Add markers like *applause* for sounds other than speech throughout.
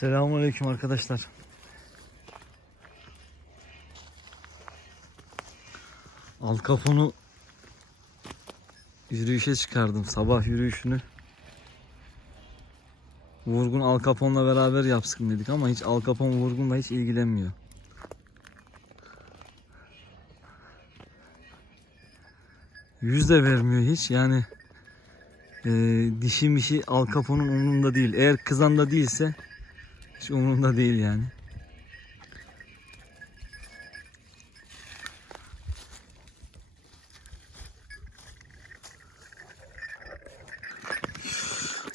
Selamünaleyküm arkadaşlar. Al Capone'u yürüyüşe çıkardım. Sabah yürüyüşünü. Vurgun Al Capone'la beraber yapsın dedik ama hiç Al Capone Vurgun'la hiç ilgilenmiyor. Yüz de vermiyor hiç yani e, dişi mişi Al Capone'un umurunda değil. Eğer kızan da değilse hiç umurunda değil yani.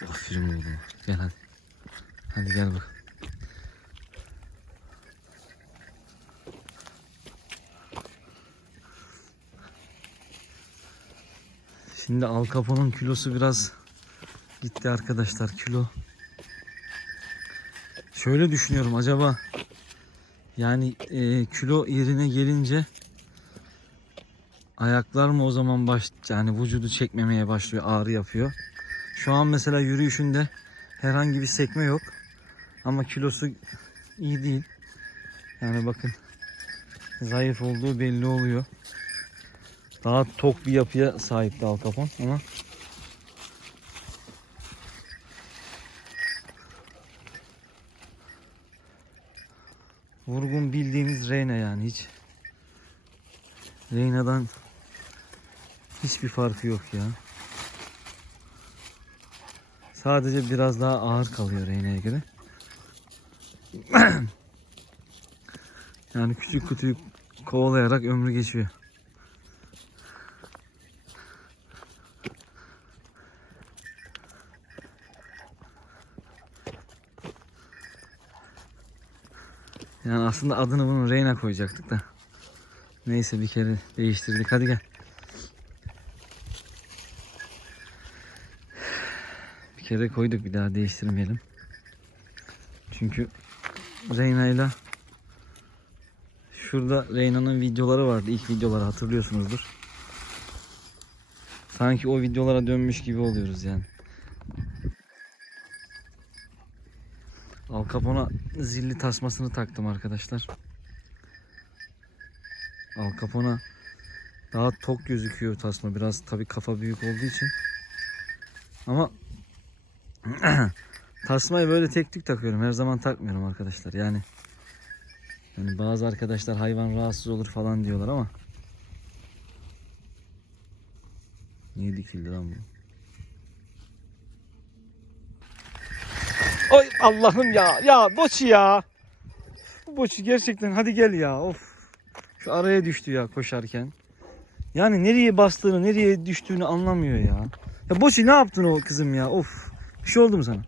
Aferin oğlum. Gel hadi. Hadi gel bak. Şimdi Al Capone'un kilosu biraz gitti arkadaşlar kilo. Şöyle düşünüyorum acaba yani e, kilo yerine gelince ayaklar mı o zaman baş yani vücudu çekmemeye başlıyor ağrı yapıyor. Şu an mesela yürüyüşünde herhangi bir sekme yok ama kilosu iyi değil. Yani bakın zayıf olduğu belli oluyor. Daha tok bir yapıya sahipti Al Capone ama Vurgun bildiğimiz Reyna yani hiç Reyna'dan hiçbir farkı yok ya. Sadece biraz daha ağır kalıyor Reyna'ya göre. *clears throat* yani küçük kutuyu kovalayarak ömrü geçiyor. Yani aslında adını bunun Reyna koyacaktık da. Neyse bir kere değiştirdik. Hadi gel. Bir kere koyduk bir daha değiştirmeyelim. Çünkü Reyna ile şurada Reyna'nın videoları vardı. İlk videoları hatırlıyorsunuzdur. Sanki o videolara dönmüş gibi oluyoruz yani. Al Capone'a zilli tasmasını taktım arkadaşlar. Al Capone'a daha tok gözüküyor tasma. Biraz tabii kafa büyük olduğu için. Ama *clears throat* tasmayı böyle tek tük takıyorum. Her zaman takmıyorum arkadaşlar. Yani yani bazı arkadaşlar hayvan rahatsız olur falan diyorlar ama Niye dikildi lan bu? Allah'ım ya. Ya Boçi ya. Boçi gerçekten hadi gel ya. Of. Şu araya düştü ya koşarken. Yani nereye bastığını, nereye düştüğünü anlamıyor ya. Ya Boçi ne yaptın o kızım ya? Of. Bir şey oldu mu sana?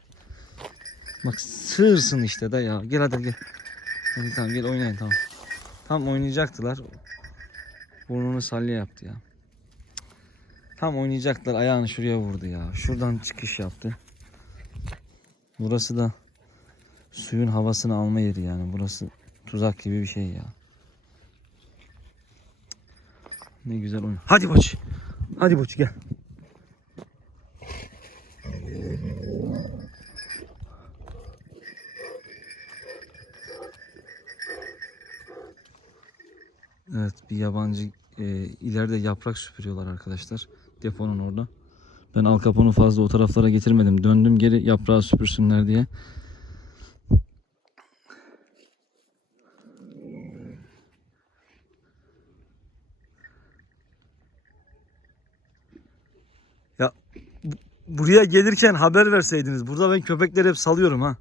Bak sığırsın işte da ya. Gel hadi gel. Hadi tamam gel oynayın tamam. Tam oynayacaktılar. Burnunu salya yaptı ya. Tam oynayacaklar ayağını şuraya vurdu ya. Şuradan çıkış yaptı. Burası da suyun havasını alma yeri yani. Burası tuzak gibi bir şey ya. Ne güzel oyun. Hadi Boç. Hadi Boç gel. Evet bir yabancı e, ileride yaprak süpürüyorlar arkadaşlar. Deponun orada. Ben Al Capone'u fazla o taraflara getirmedim. Döndüm geri yaprağı süpürsünler diye. Buraya gelirken haber verseydiniz. Burada ben köpekleri hep salıyorum ha.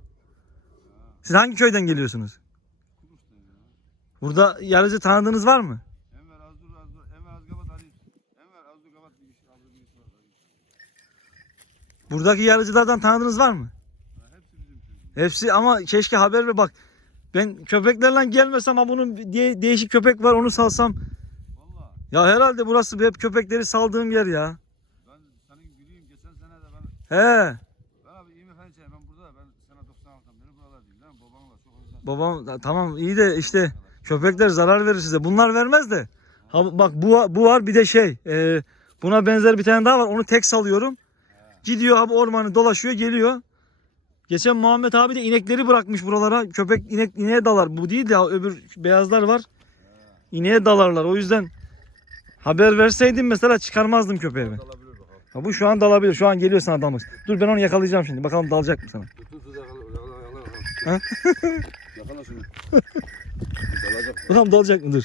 Siz hangi köyden geliyorsunuz? Burada yarıcı tanıdığınız var mı? Buradaki yarıcılardan tanıdığınız var mı? Hepsi. Hepsi ama keşke haber ver bak. Ben köpeklerle gelmesem ama bunun diye değişik köpek var onu salsam. Valla Ya herhalde burası hep köpekleri saldığım yer ya. ben senin gülüyüm geçen sene de ben He. ben abi iyi mi falan şey ben burada ben sene 96'dan beri buralardayım değil mi? Babanla çok o yüzden. Babam tamam iyi de işte köpekler zarar verir size. Bunlar vermez de. Ha, bak bu bu var bir de şey. e, buna benzer bir tane daha var. Onu tek salıyorum. Gidiyor abi ormanı dolaşıyor geliyor. Geçen Muhammed abi de inekleri bırakmış buralara. Köpek inek ineğe dalar. Bu değil de öbür beyazlar var. İneğe dalarlar. O yüzden haber verseydin mesela çıkarmazdım köpeğimi. Ha bu şu an dalabilir. Şu an geliyor sana dalmak. Dur ben onu yakalayacağım şimdi. Bakalım dalacak mı sana? Tut tut yakala yakala yakala. Ha? *laughs* Yakala şunu. Dalacak. Bakalım dalacak mı? Dur.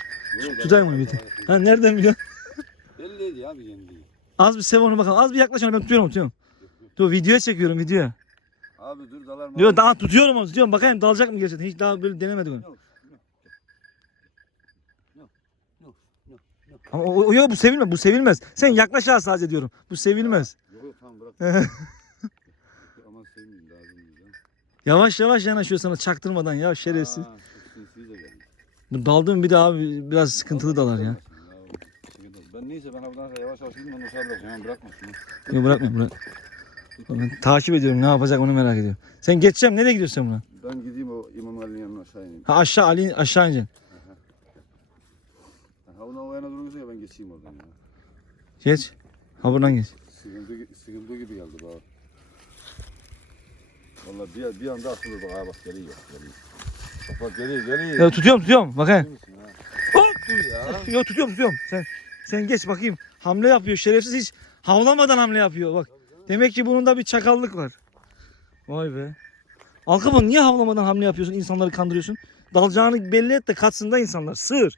Tutayım onu bir Ha nereden biliyorsun? Belliydi abi yendiği. Az bir sev onu bakalım. Az bir yaklaş ona ben tutuyorum tutuyorum. Dur videoya çekiyorum videoya. Abi dur dalar mı? Diyor daha tutuyorum onu tutuyorum. Bakayım dalacak mı gerçekten? Hiç daha böyle denemedik onu. Yok. Yok. Yok. Ama o, o, yok bu sevilmez. Bu sevilmez. Sen yaklaş ha sadece diyorum. Bu sevilmez. Yok yok tamam bırak. *laughs* Sevmeyeyim lazım değil. Yavaş yavaş yanaşıyor sana çaktırmadan ya şerefsiz. Aa, sinsiz de. Bu daldığım bir daha abi biraz sıkıntılı dalar ya. Ben neyse ben buradan yavaş yavaş gideyim onu uçağa bırakacağım. Yani bırakma şunu. Yok bırakma bırak. Ben takip ediyorum ne yapacak onu merak ediyorum. Sen geçeceğim nereye gidiyorsun sen buna? Ben gideyim o İmam Ali'nin yanına aşağı ineyim. Ha aşağı Ali aşağı ineceksin. Ha ona o yana durursa ya ben geçeyim oradan ya. Geç. Ha buradan geç. Sıkıntı, sıkıntı gibi geldi bana. Valla bir, bir anda atılır bak ha bak geliyor geliyor. Bak bak geliyor geliyor. Ya tutuyorum tutuyorum bakayım. Dur ya. Yok tutuyorum tutuyorum. Sen sen geç bakayım. Hamle yapıyor şerefsiz hiç havlamadan hamle yapıyor bak. Demek ki bunun da bir çakallık var. Vay be. Alkabon niye havlamadan hamle yapıyorsun insanları kandırıyorsun? Dalacağını belli et de kaçsın da insanlar. Sığır.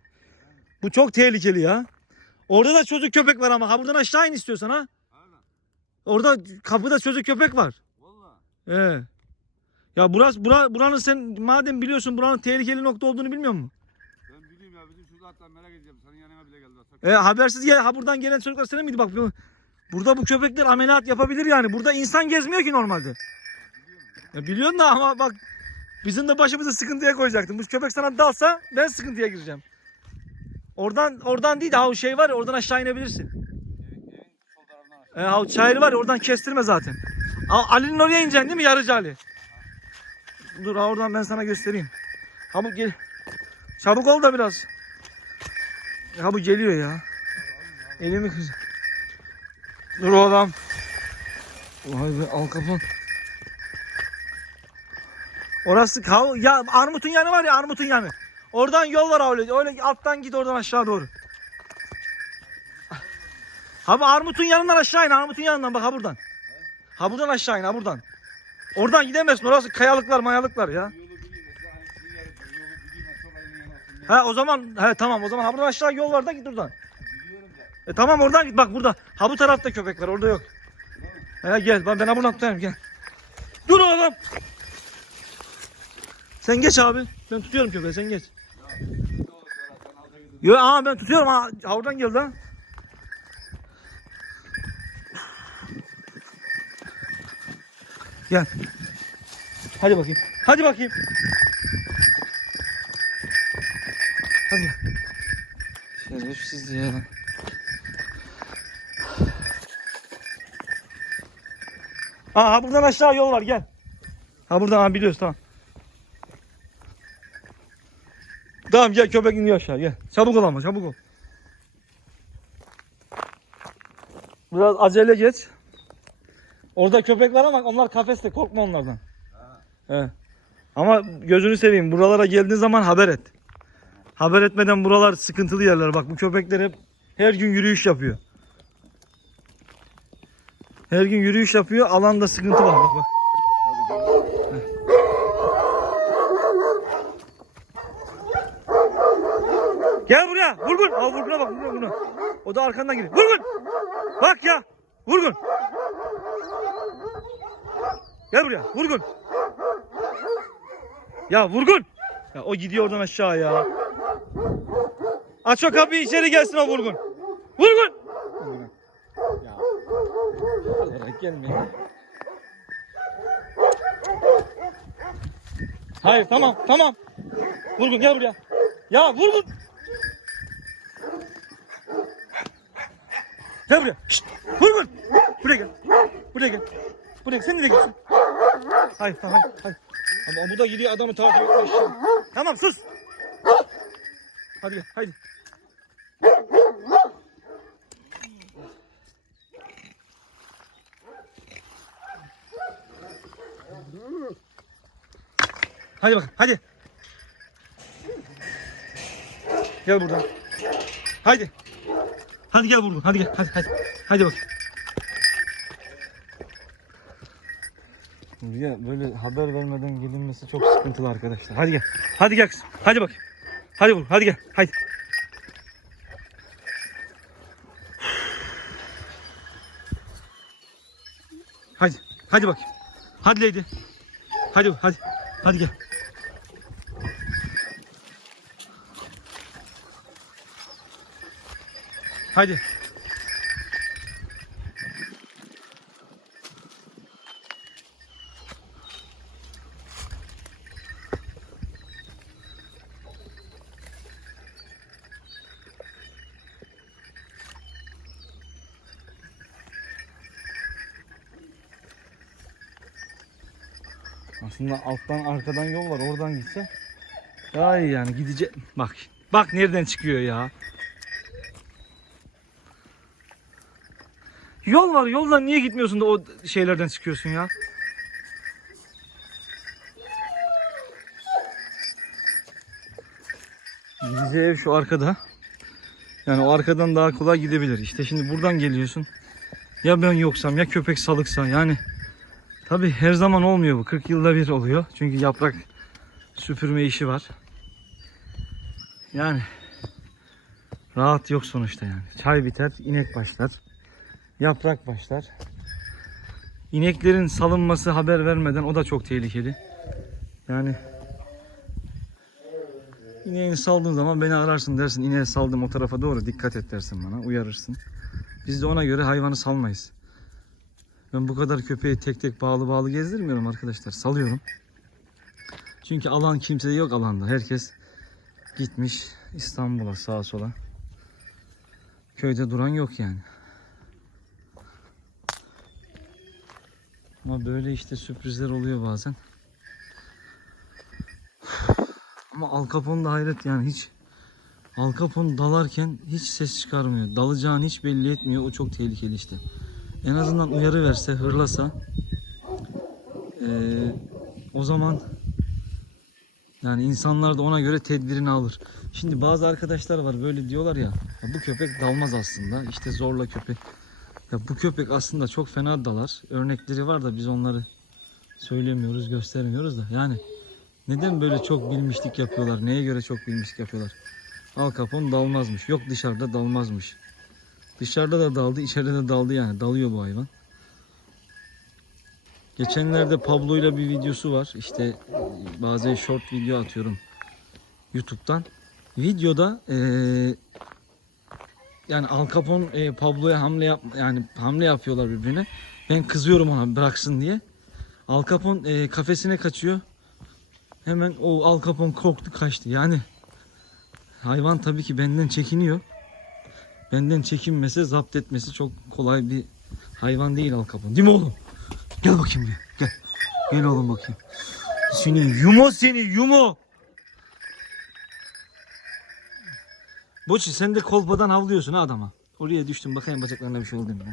Bu çok tehlikeli ya. Orada da çocuk köpek var ama ha buradan aşağı in istiyorsan ha. Aynen. Orada kapıda çocuk köpek var. Valla. Ee. Ya burası bura, buranın sen madem biliyorsun buranın tehlikeli nokta olduğunu bilmiyor musun? Ben bileyim ya bizim şurada hatta merak edeceğim. Senin yanına bile geldi. E, habersiz gel ha buradan gelen çocuklar senin miydi bak bu- burada bu köpekler ameliyat yapabilir yani. Burada insan gezmiyor ki normalde. Ya biliyorsun da ama bak bizim de başımızı sıkıntıya koyacaktın. Bu köpek sana dalsa ben sıkıntıya gireceğim. Oradan oradan değil de ha şey var ya oradan aşağı inebilirsin. E, ha çayır var ya oradan kestirme zaten. Ha, Ali'nin oraya ineceksin değil mi yarıcı Ali? Dur ha oradan ben sana göstereyim. Ha bu gel. Çabuk ol da biraz. Ha bu geliyor ya. Elimi kız. Dur oğlum. Vay be al kapın. Orası kav ya armutun yanı var ya armutun yanı. Oradan yol var öyle. Öyle alttan git oradan aşağı doğru. Ha bu armutun yanından aşağı in. Armutun yanından bak ha buradan. Ha buradan aşağı in ha buradan. Oradan gidemezsin. Orası kayalıklar mayalıklar ya. Ha o zaman he tamam o zaman ha buradan aşağı yol var da git da. E tamam oradan git bak burada. Ha bu tarafta köpek var orada yok. He gel ben, ben ha buradan tutayım gel. Dur oğlum. Sen geç abi. Ben tutuyorum köpeği sen geç. Yo ama ben tutuyorum ha. Ha oradan gel lan. Gel. Hadi bakayım. Hadi bakayım. Hadi. Şerefsiz ya. Aa, ha buradan aşağı yol var gel. Ha buradan ha biliyoruz tamam. Tamam gel köpek iniyor aşağı gel. Çabuk ol ama çabuk ol. Biraz acele geç. Orada köpek var ama onlar kafeste korkma onlardan. He. Ama gözünü seveyim buralara geldiğin zaman haber et. Haber etmeden buralar sıkıntılı yerler. Bak bu köpekler hep her gün yürüyüş yapıyor. Her gün yürüyüş yapıyor. Alanda sıkıntı var. Bak bak. Gel buraya. Vurgun. Al vurguna bak. Vurguna, vurguna. O da arkandan geliyor. Vurgun. Bak ya. Vurgun. Gel buraya. Vurgun. Ya vurgun. Ya o gidiyor oradan aşağı ya. Aç o kapıyı içeri gelsin o vurgun. Vurgun. Ya. Olarak gelmeyin. Hayır tamam tamam. Vurgun gel buraya. Ya vurgun. Gel buraya. Şşt. Vurgun. Buraya gel. Buraya gel. Buraya gel. Sen nereye gidiyorsun? Hayır hayır. hayır. Ama bu da gidiyor adamı takip etmiş. Tamam sus. Hadi gel haydi. Hadi bak hadi. Gel buradan. Hadi. Hadi gel buradan. Hadi gel. Hadi hadi. Hadi bak. Ya böyle haber vermeden gelinmesi çok sıkıntılı arkadaşlar. Hadi gel. Hadi gel kızım. Hadi bak. Hadi vur. Hadi gel. Hadi. Hadi. Hadi bak. Hadi Lady. Hadi hadi. Hadi gel. Hadi. Aslında alttan arkadan yol var. Oradan gitse daha iyi yani gidecek. Bak. Bak nereden çıkıyor ya. Yol var. Yoldan niye gitmiyorsun da o şeylerden çıkıyorsun ya? Bize ev şu arkada. Yani o arkadan daha kolay gidebilir. İşte şimdi buradan geliyorsun. Ya ben yoksam ya köpek salıksa yani Tabi her zaman olmuyor bu. 40 yılda bir oluyor. Çünkü yaprak süpürme işi var. Yani rahat yok sonuçta yani. Çay biter, inek başlar. Yaprak başlar. İneklerin salınması haber vermeden o da çok tehlikeli. Yani ineğini saldığın zaman beni ararsın dersin. İneği saldım o tarafa doğru dikkat et dersin bana. Uyarırsın. Biz de ona göre hayvanı salmayız. Ben bu kadar köpeği tek tek bağlı bağlı gezdirmiyorum arkadaşlar. Salıyorum. Çünkü alan kimse yok alanda. Herkes gitmiş İstanbul'a sağa sola. Köyde duran yok yani. Ama böyle işte sürprizler oluyor bazen. Ama Al Capone da hayret yani hiç Al Capone dalarken hiç ses çıkarmıyor. Dalacağını hiç belli etmiyor. O çok tehlikeli işte en azından uyarı verse, hırlasa eee, o zaman yani insanlar da ona göre tedbirini alır. Şimdi bazı arkadaşlar var böyle diyorlar ya, ya bu köpek dalmaz aslında. İşte zorla köpek. Ya bu köpek aslında çok fena dalar. Örnekleri var da biz onları söylemiyoruz, göstermiyoruz da. Yani neden böyle çok bilmişlik yapıyorlar? Neye göre çok bilmişlik yapıyorlar? Al Capone dalmazmış. Yok dışarıda dalmazmış. Dışarıda da daldı, içeride de daldı yani. Dalıyor bu hayvan. Geçenlerde Pablo'yla bir videosu var. İşte bazen short video atıyorum YouTube'dan. Videoda eee yani Al Capone e, Pablo'ya hamle yap yani hamle yapıyorlar birbirine. Ben kızıyorum ona bıraksın diye. Al Capone e, kafesine kaçıyor. Hemen o Al Capone korktu kaçtı. Yani hayvan tabii ki benden çekiniyor benden çekinmesi, zapt etmesi çok kolay bir hayvan değil Al Capone. Değil mi oğlum? Gel bakayım bir. Gel. Gel oğlum bakayım. Seni yumo seni yumo. Boçi sen de kolpadan havlıyorsun ha adama. Oraya düştüm bakayım bacaklarına bir şey oldu mu?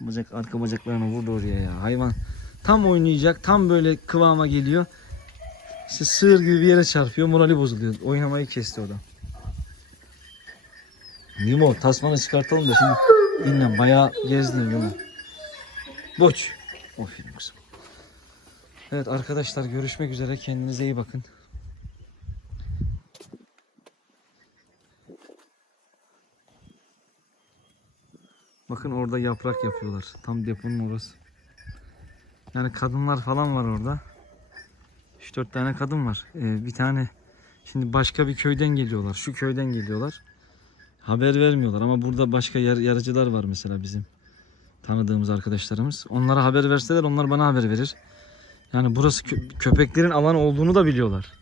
Bacak arka bacaklarına vurdu oraya ya. Hayvan tam oynayacak, tam böyle kıvama geliyor. İşte sığır gibi bir yere çarpıyor, morali bozuluyor. Oynamayı kesti o da. Yumo tasmanı çıkartalım da şimdi dinlen bayağı gezdin Yumo. Boç. Aferin kızım. Evet arkadaşlar görüşmek üzere kendinize iyi bakın. Bakın orada yaprak yapıyorlar. Tam deponun orası. Yani kadınlar falan var orada. 3-4 tane kadın var. Ee, bir tane şimdi başka bir köyden geliyorlar. Şu köyden geliyorlar. Haber vermiyorlar ama burada başka yar, yarıcılar var mesela bizim tanıdığımız arkadaşlarımız. Onlara haber verseler onlar bana haber verir. Yani burası kö- köpeklerin alanı olduğunu da biliyorlar.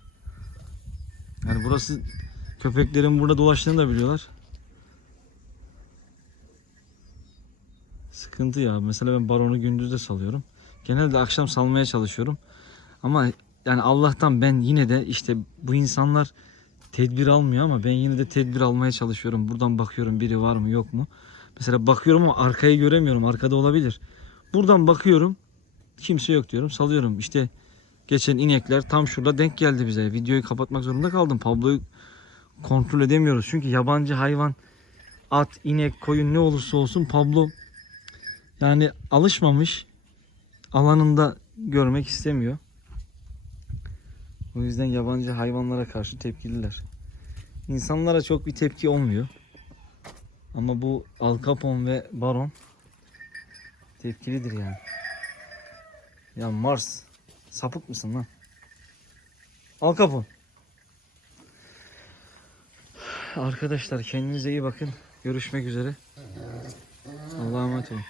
Yani burası köpeklerin burada dolaştığını da biliyorlar. Sıkıntı ya. Mesela ben baronu gündüz de salıyorum. Genelde akşam salmaya çalışıyorum. Ama yani Allah'tan ben yine de işte bu insanlar tedbir almıyor ama ben yine de tedbir almaya çalışıyorum. Buradan bakıyorum biri var mı yok mu. Mesela bakıyorum ama arkayı göremiyorum. Arkada olabilir. Buradan bakıyorum. Kimse yok diyorum. Salıyorum. İşte geçen inekler tam şurada denk geldi bize. Videoyu kapatmak zorunda kaldım. Pablo'yu kontrol edemiyoruz. Çünkü yabancı hayvan at, inek, koyun ne olursa olsun Pablo yani alışmamış alanında görmek istemiyor. O yüzden yabancı hayvanlara karşı tepkililer. İnsanlara çok bir tepki olmuyor. Ama bu Al Capone ve Baron tepkilidir yani. Ya Mars sapık mısın lan? Al Capone. Arkadaşlar kendinize iyi bakın. Görüşmek üzere. Allah'a emanet olun.